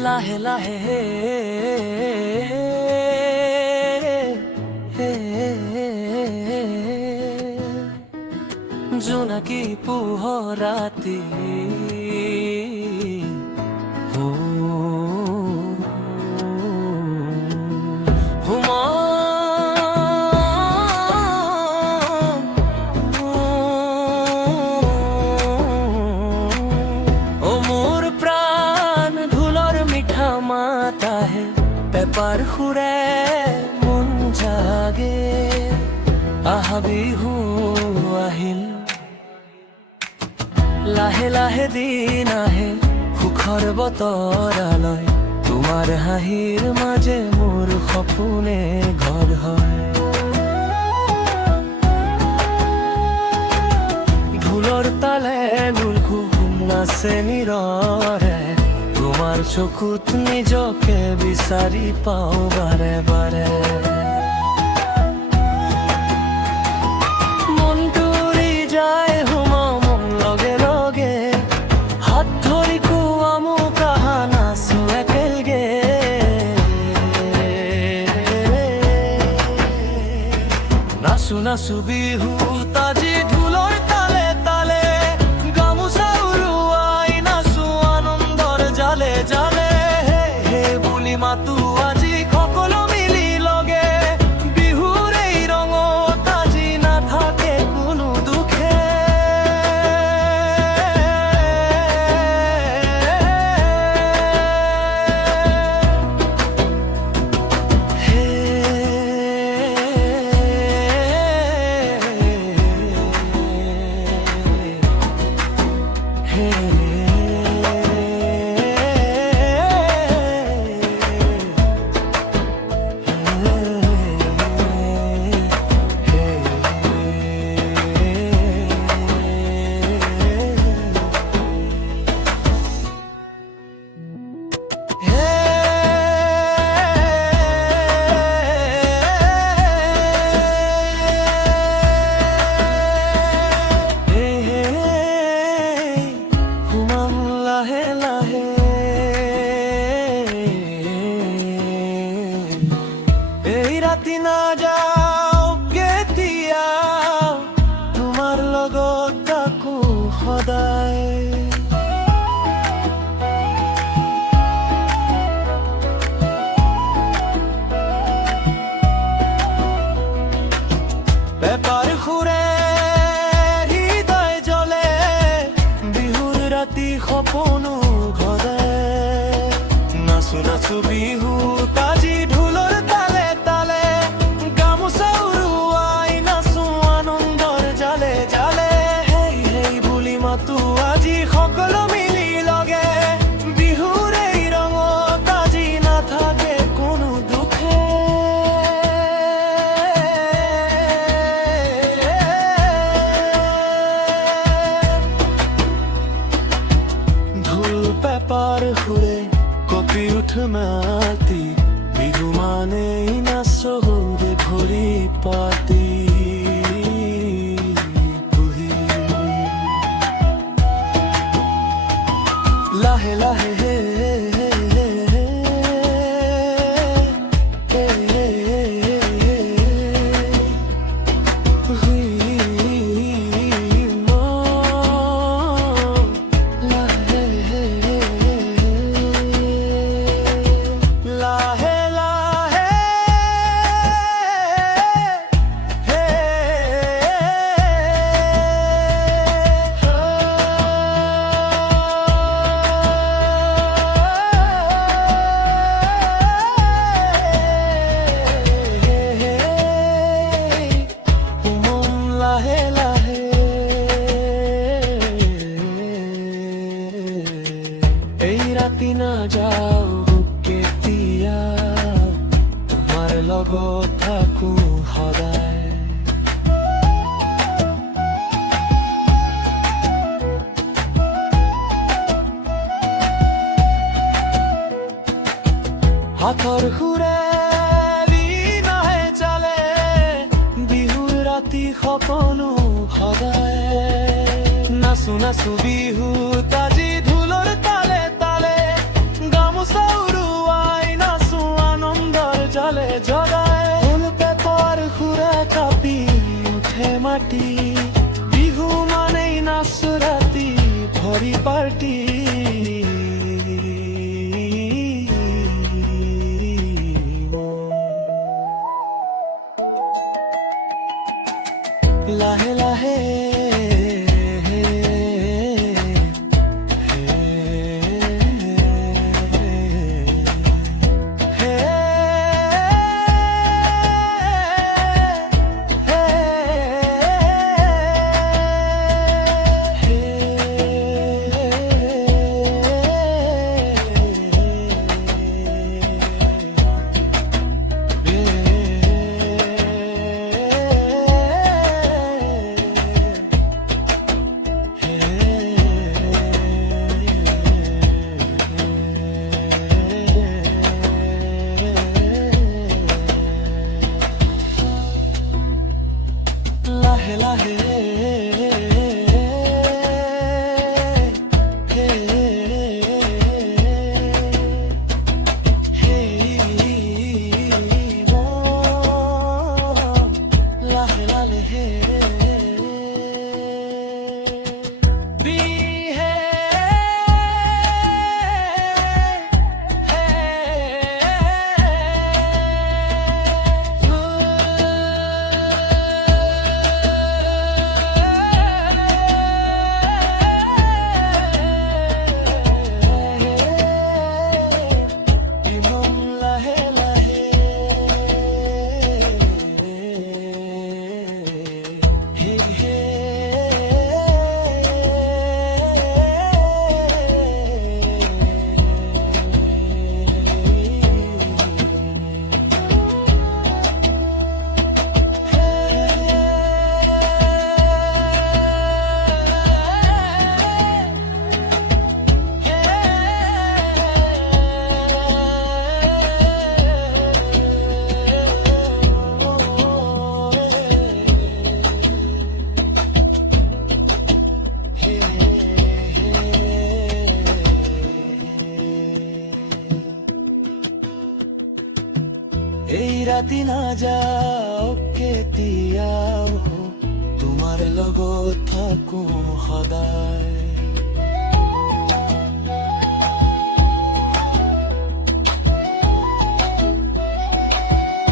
লাহে লাহে জোনাকি পোহৰ ৰাতি মাতাহে পেপার খুৰে মন জাগে আহা বিহু আহিল লাহে লাহে দিন আহে সুখৰ বতৰালৈ তোমাৰ হাঁহিৰ মাজে মোৰ সপোনে ঘৰ হয় ঢোলৰ তালে নুলকুহুম নাচে নীৰৰে তোমাৰ চকুত নিজকে বিচাৰি পাওঁ বাৰে বাৰে মনটো উৰি যায় সোমাও মন লগে লগে হাত ধৰি কোৱা মোক আহা নাচো একেলগে নাচো নাচো বিহু আজি ঢোলৰ তালে তালে গামোচা উৰুৱাই নাচো আনন্দৰ জালে জালে হে বুলি মাতো আজি সকলো মিলি লগে বিহুৰ এই ৰঙত আজি নাথাকে কোনো দুখে ৰাতি না যাও কেতিয়া তোমাৰ লগত থাকো সদায় পেপাৰ খুৰে হৃদয় জ্বলে বিহুৰ ৰাতি সপোনো ঘৰে নাচো নাচো বিহু আজি ঢোলৰ তালে তালে গামোচা উৰুৱাই নাচো আনন্দৰ জালে জালে হেই হেই বুলি মাতো আজি সকলো মিলি লগে বিহুৰ এই ৰঙত আজি নাথাকে কোনো দুখে ঢোল পেপাৰ খুৰে কপি উঠ মাতি বিহু মানেই নাচো রে ভৰি পাতি লাহে লাহে ৰাতি না যাও কেতিয়া তোমাৰ লগত থাকো সদায় হাতৰ সুৰে নাহে চালে বিহুৰ ৰাতি সপোনো সদায় নাচো নাচো বিহু আজি ঢোলৰ তালে তালে গামোচা পার্টি বিহু মানেই নাচ রাতি ভরি পার্টি লাহে লাহে লাহে লাহে লাহে লাহে এই ৰাতি না যাও কেতিয়াও তোমাৰ লগত থাকো সদায়।